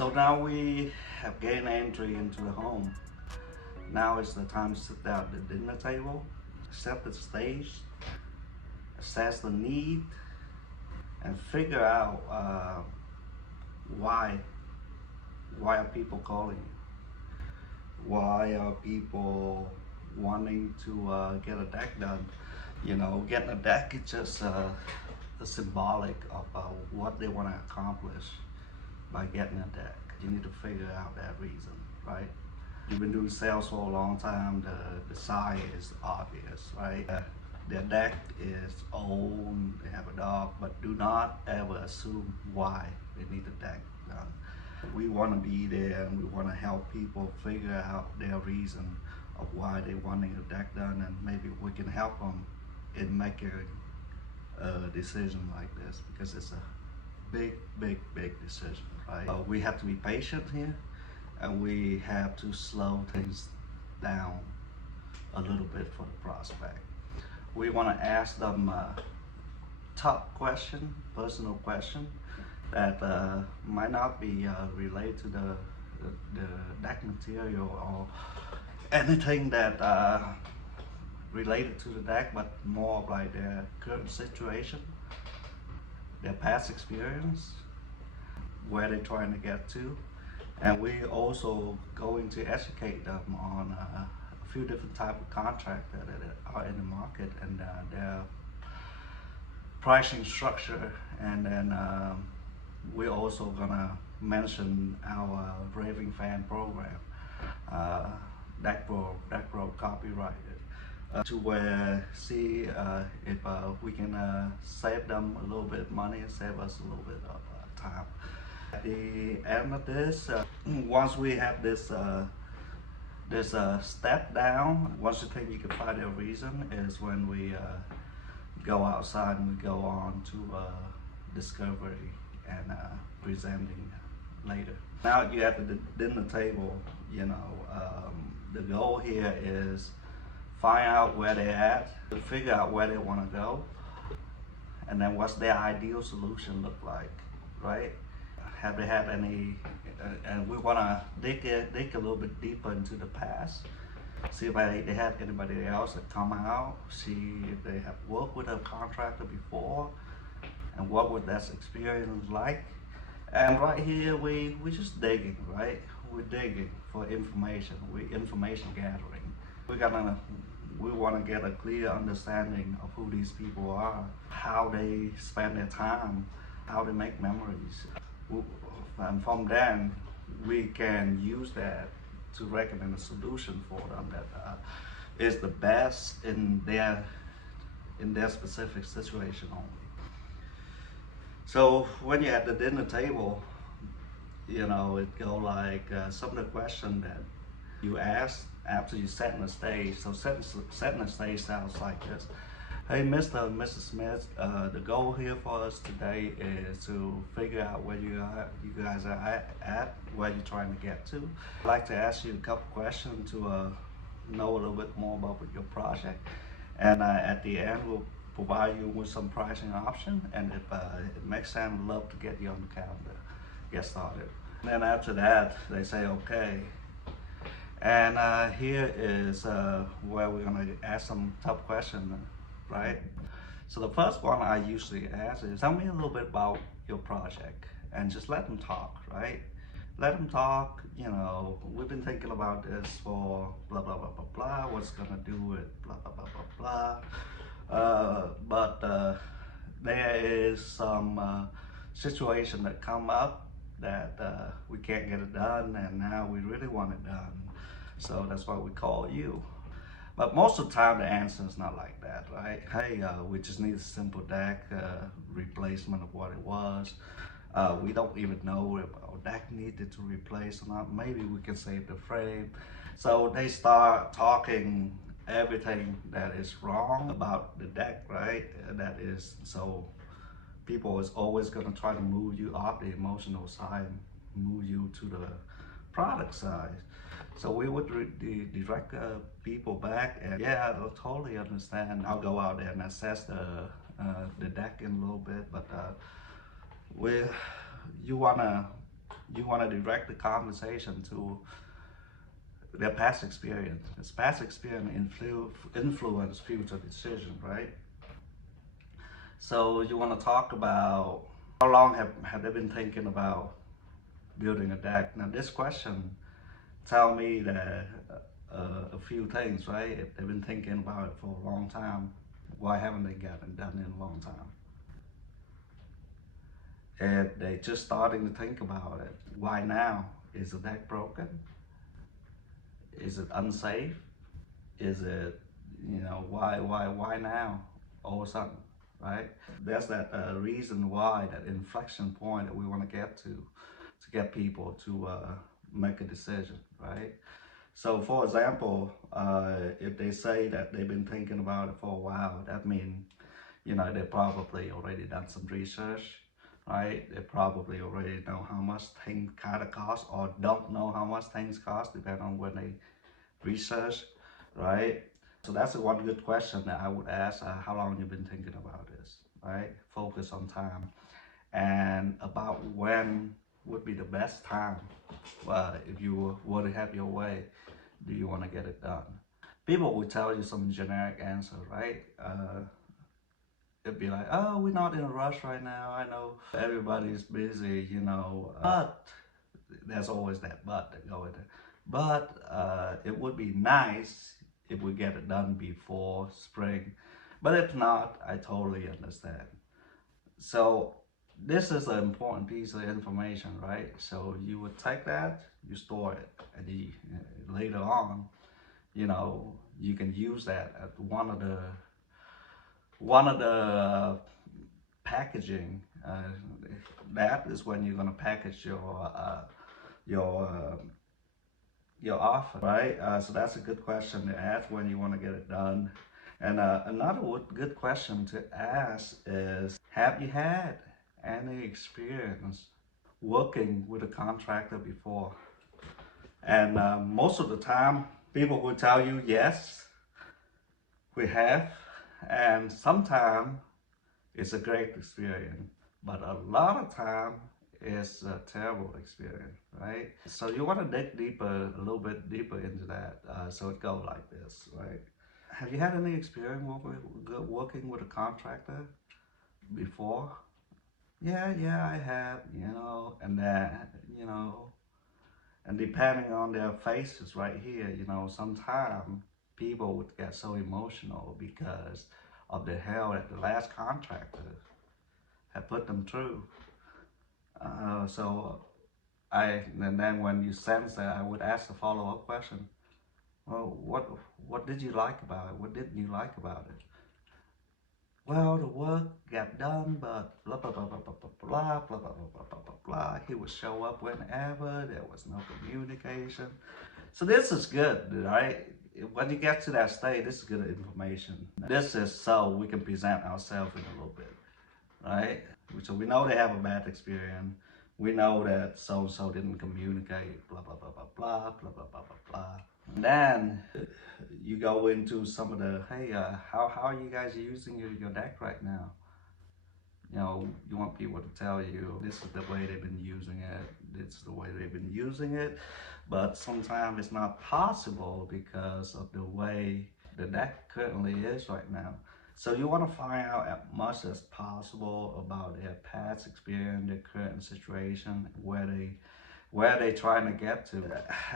So now we have gained entry into the home. Now is the time to sit down at the dinner table, set the stage, assess the need, and figure out why. Why are people calling you? Why are people wanting to get a deck done? You know, getting a deck is just a symbolic of what they want to accomplish by getting a deck. You need to figure out that reason, right? You've been doing sales for a long time, the sign is obvious, right? Their deck is old, they have a dog, but do not ever assume why they need a deck done. We want to be there and we want to help people figure out their reason of why they're wanting a deck done, and maybe we can help them in making a decision like this, because it's a big decision, right? We have to be patient here, and we have to slow things down a little bit for the prospect. We want to ask them a tough question, personal question that might not be related to the deck material or anything that related to the deck, but more of like their current situation, their past experience, where they're trying to get to. And we also going to educate them on a few different type of contracts that are in the market, and their pricing structure. And then we're also gonna mention our raving fan program, deck pro copyrighted, to where see if we can save them a little bit of money and save us a little bit of time. At the end of this, once we have this step down, once you think you can find a reason, is when we go outside and we go on to discovery and presenting later. Now you're at the dinner table, you know, the goal here is find out where they're at, figure out where they want to go, and then what's their ideal solution look like, right? Have they had any, and we want to dig a little bit deeper into the past, see if they had anybody else that come out, see if they have worked with a contractor before, and what was that experience like. And right here, we just digging, right? We're digging for information. We're information gathering. We want to get a clear understanding of who these people are, how they spend their time, how they make memories. And from then, we can use that to recommend a solution for them that is the best in their specific situation only. So when you're at the dinner table, you know, it go like some of the questions that you ask after you set in the stage. So setting the stage sounds like this. Hey, Mr. and Mrs. Smith, the goal here for us today is to figure out where you guys are at, where you're trying to get to. I'd like to ask you a couple questions to know a little bit more about your project. And at the end, we'll provide you with some pricing option. And if it makes sense, we'd love to get you on the calendar, get started. And then after that, they say, okay. And here is where we're gonna ask some tough questions, right? So the first one I usually ask is, tell me a little bit about your project, and just let them talk, right? Let them talk, you know, we've been thinking about this for blah, blah, blah, blah, blah, what's gonna do it, blah, blah, blah, blah, blah. But there is some situation that come up that we can't get it done, and now we really want it done. So that's why we call you. But most of the time the answer is not like that, right? Hey, we just need a simple deck replacement of what it was. We don't even know if our deck needed to replace or not. Maybe we can save the frame. So they start talking everything that is wrong about the deck, right? That is, so people is always gonna try to move you off the emotional side and move you to the product side. So we would direct people back, and yeah, I'll totally understand. I'll go out there and assess the deck in a little bit, but you wanna You want to direct the conversation to their past experience. This past experience influence future decision, right? So you want to talk about how long have they been thinking about building a deck? Now this question tell me that a few things, right? If they've been thinking about it for a long time, why haven't they gotten it done in a long time? If they just starting to think about it, why now? Is the deck broken? Is it unsafe? Is it, why now? All of a sudden, right? There's that reason why, that inflection point that we want to get to get people to make a decision, right? So, for example, if they say that they've been thinking about it for a while, that means, they probably already done some research, right? They probably already know how much things kind of cost, or don't know how much things cost, depending on when they research, right? So that's one good question that I would ask, how long you've been thinking about this, right? Focus on time. And about when would be the best time, if you were to have your way, do you want to get it done? People will tell you some generic answer, right? It'd be like, oh, we're not in a rush right now. I know everybody's busy, but there's always that but that go in there. But it would be nice if we get it done before spring. But if not, I totally understand. So this is an important piece of information, right? So you would take that, you store it, and later on, you can use that at one of the packaging. That is when you're gonna package your uh, your offer, right? So that's a good question to ask when you want to get it done. And another good question to ask is, have you had any experience working with a contractor before? And most of the time, people will tell you, yes, we have. And sometimes it's a great experience, but a lot of time it's a terrible experience, right? So you want to dig deeper, a little bit deeper into that. So it goes like this, right? Have you had any experience working with a contractor before? Yeah, I have, and that, and depending on their faces right here, sometimes people would get so emotional because of the hell that the last contractor had put them through. So and then when you sense that, I would ask a follow-up question. Well, what did you like about it? What didn't you like about it? Well, the work got done, but blah blah blah blah blah blah blah blah blah blah blah blah blah. He would show up whenever. There was no communication. So this is good, right? When you get to that stage, this is good information. This is so we can present ourselves in a little bit, right? So we know they have a bad experience. We know that so-and-so didn't communicate, blah, blah, blah, blah, blah, blah, blah, blah, blah, blah. And then you go into some of the, hey, how are you guys using your deck right now? You want people to tell you, this is the way they've been using it, this is the way they've been using it. But sometimes it's not possible because of the way the deck currently is right now. So you want to find out as much as possible about their past experience, their current situation, where they trying to get to.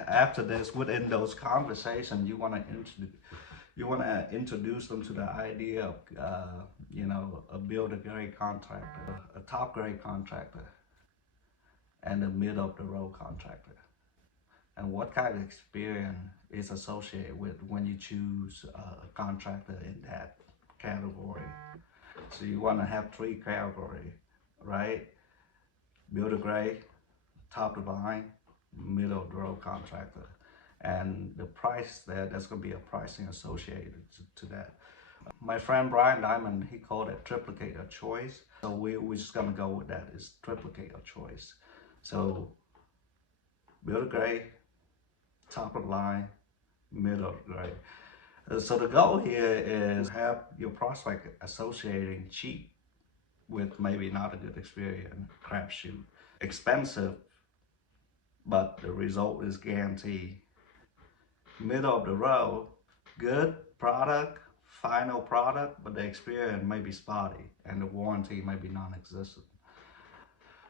After this, within those conversations, you want to introduce them to the idea of a builder grade contractor, a top grade contractor, and a middle of the road contractor, and what kind of experience is associated with when you choose a contractor in that category. So you want to have three categories, right? Builder grade, top of the line, middle of the road contractor. And the price there's going to be a pricing associated to that. My friend Brian Diamond, he called it triplicate of choice. So we're just going to go with that, is triplicate of choice. So builder grade, top of the line, middle of the grade. So the goal here is have your prospect associating cheap with maybe not a good experience, crapshoot, expensive but the result is guaranteed. Middle of the road, good product, final product, but the experience may be spotty and the warranty may be non-existent.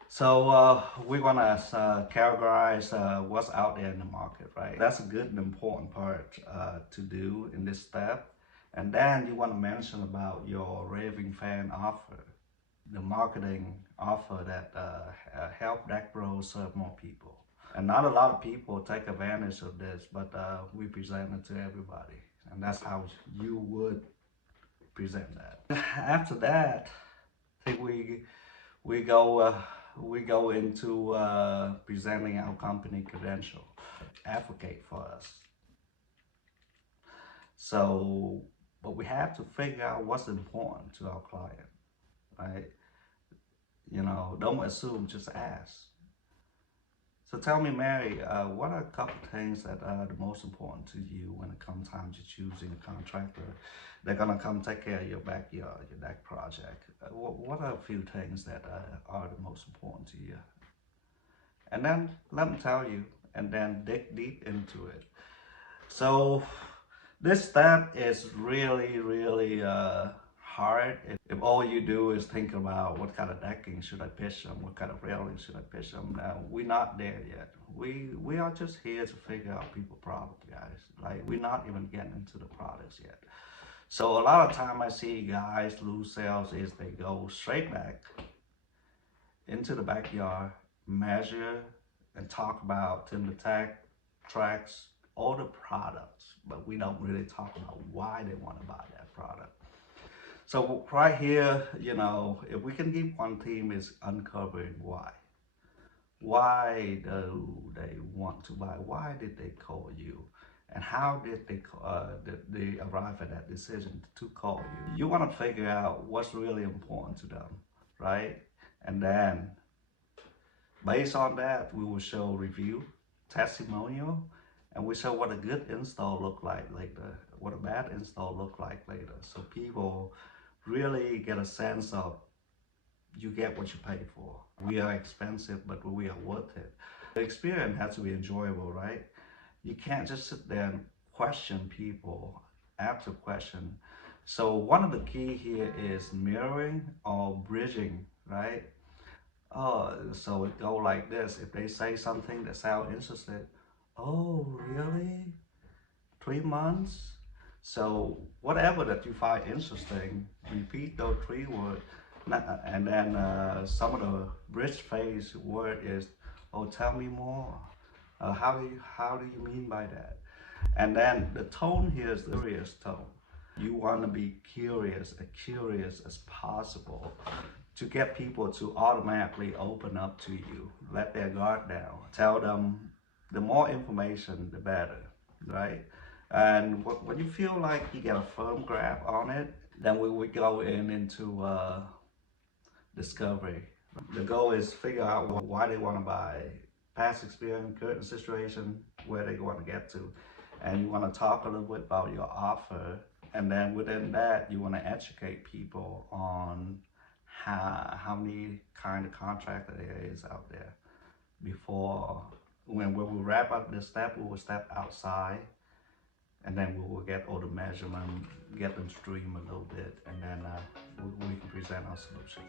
So we want to categorize what's out there in the market, right? That's a good and important part to do in this step. And then you want to mention about your raving fan offer, the marketing offer that help deck pros serve more people. And not a lot of people take advantage of this, but we present it to everybody. And that's how you would present that. After that, I think we go into presenting our company credential, advocate for us. So, but we have to figure out what's important to our client, right? You know, don't assume, just ask. So tell me, Mary, what are a couple things that are the most important to you when it comes time to choosing a contractor? They're gonna come take care of your backyard, your deck project. What are a few things that are the most important to you? And then let them tell you, and then dig deep into it. So this step is really hard if all you do is think about what kind of decking should I pitch them, what kind of railing should I pitch them. We're not there yet. We are just here to figure out people's problem, guys. Like, we're not even getting into the products yet. So a lot of time I see guys lose sales is they go straight back into the backyard, measure and talk about timber tech, tracks, all the products, but we don't really talk about why they want to buy that product. So right here, you know, if we can keep one theme is uncovering why. Why do they want to buy? Why did they call you? And how did they arrive at that decision to call you? You want to figure out what's really important to them, right? And then based on that, we will show review, testimonial, and we show what a good install look like later, what a bad install look like later. So people really get a sense of you get what you pay for. We are expensive, but we are worth it. The experience has to be enjoyable, right? You can't just sit there and question people, answer question. So one of the key here is mirroring or bridging, right? So it go like this. If they say something that sounds interesting, oh, really? 3 months? So whatever that you find interesting, repeat those 3 words. And then some of the bridge phase word is, oh, tell me more. How do you mean by that? And then the tone here is the curious tone. You want to be curious, as curious as possible, to get people to automatically open up to you, let their guard down. Tell them the more information, the better, right? And when you feel like you get a firm grasp on it, then we would go into discovery. The goal is figure out why they want to buy, past experience, current situation, where they want to get to. And you want to talk a little bit about your offer. And then within that, you want to educate people on how many kind of contractor there is out there. Before, when we will wrap up this step, we will step outside, and then we will get all the measurement, get them stream a little bit, and then we can present our solution.